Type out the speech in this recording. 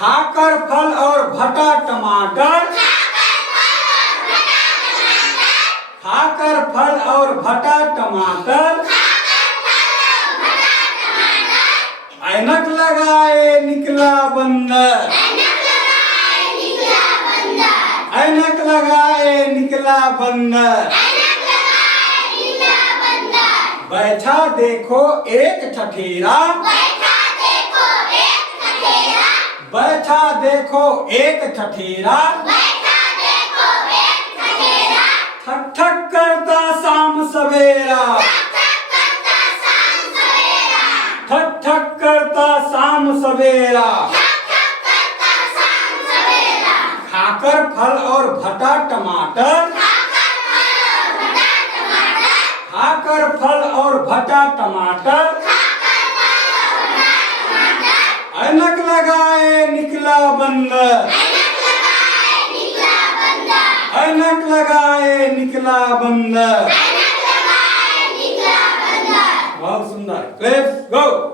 खाकर फल और भटा टमाटर, खाकर फल और भटा टमाटर, ऐनक लगाए निकला बंदर, ऐनक लगाए निकला बंदर। बैठा देखो एक ठठेरा, बैठा देखो एक ठठेरा, ठक ठक करता शाम सवेरा, ठक ठक करता शाम सवेरा। खाकर फल और भटा टमाटर, खाकर फल और भटा टमाटर, ऐनक लगाए निकला बंदर, ऐनक लगाए निकला बंदर। बहुत सुंदर। क्लैप्स गो।